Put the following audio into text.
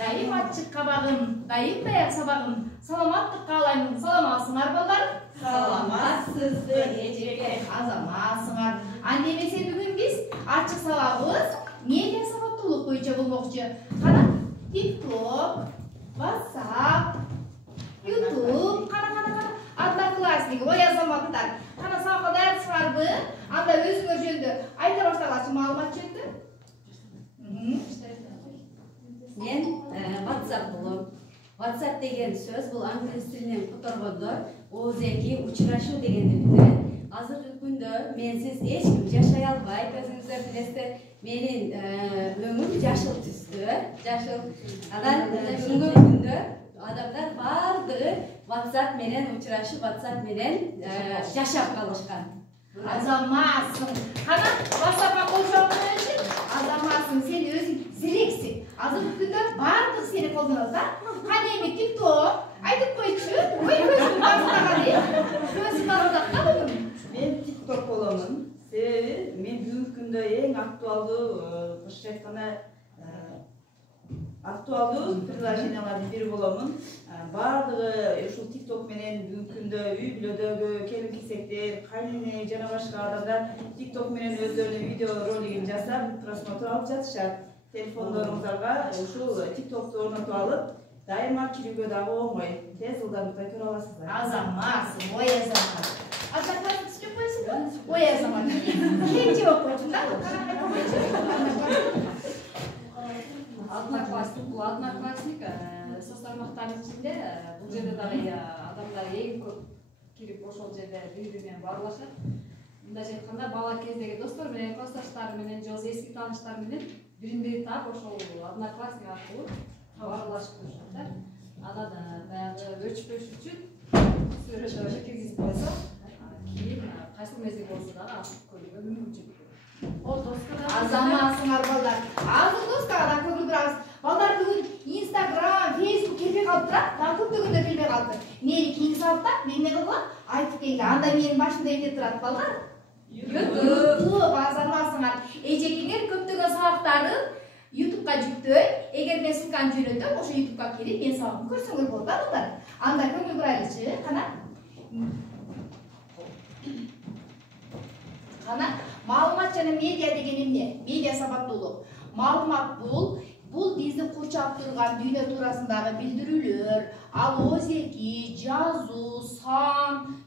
Дайым ачык кабагым, дайым даяк сабагым. Саламаттык каалаймын. Саламатсыңар балдарым? Саламатсызбы, эжеке. Азаматсыңар. Андемесе бүгүн биз ачык сабагыбыз медиа сабаттуулук боюнча болмокчу. Кана TikTok, WhatsApp, YouTube, кана Одноклассники, ой азаматтар. Кана сабакка даярсыңарбы? Анда өзүңөр жөнүндө айта баштагачы маалымат жөнүндө. Мен WhatsApp болом. WhatsApp деген сөз бул англис тилинен которгондо оозеки учурашуу дегенди билдирет. Азыркы күндө менсиз эч ким жашай албайт. Өзүңүздөр билесиздер, менин өңүм жашыл түстүү, жашыл. Анан бүгүнкү күндө адамдар баардыгы WhatsApp менен учурашып, WhatsApp менен жашап калышкан. Азаматсың. Кана WhatsAppка кошулган үчүн азаматсың, сен өзүң зерексиң. Азыркы күндө баардыгы сени колдонот да. Кане эми TikTok айтып койчу. Ой, көзүм баштаган. Көзүм баштаган бүгүн. Мен TikTok боламын. Себеби мен бүгүнкү күндө эң актуалдуу, кыргызча айтканда актуалдуу приложениялардын бири боламын. Баардыгы ушул TikTok менен бүгүнкү күндө үй бүлөдөгү келин-кесектер, кайнене жана башка адамдар TikTok менен өздөрүнүн видео ролигин жасап, просмотр алып жатышат. Телефондоруңуздарга ушул TikTok'tu орнотуп алып, дайыма кирүүгө дагы оңой. Тез ылдамдыкта көрө аласыздар. Азаматсың, ой азамат. Азамат түшүп койсуңбу? Ой азамат. Кенже болуп койчуң да? Одноклассник соц тармактардын ичинде бул жерде дагы адамдар эң көп кирип ошол жерде бири-бири менен баарлашат. Мындайча айтканда бала кездеги достор менен, классташтар менен, же эски тааныштар менен бирин-бири таап ошол одноклассник аркылуу баарлашып көрүшөт да. Анан баягы өчпөш үчүн сүрөттөрү киргизип койсо, кийин кайсы мезгил болсо дагы ачып көрүүгө мүмкүнчүлүк болот. Азаматсыңар балдар. Азыр достар да көрүп балдар бүгүн Instagram, Facebook келбей калып турат. Мен көптөгөндө келбей калды. Мени кийинки сабакта мен эмне кылгам? Айтып келди. Анда менин башымда эмне турат балдар? YouTube. Азаматсыңар. Эжекеңер көптөгөн сабактарды YouTube'га жүктөй. Эгер мен ссылканы жөнөтөм, ошо YouTube'га келип мен сабагымды көрсөңөр болот, балдар. Анда көңүл бурайлычы. Кана маалымат жана медиа деген эмне? Медиа сабаттуулук. Маалымат бул бизди курчап турган дүйнө туурасындагы билдирүүлөр, ал оозеки, жазуу, сан,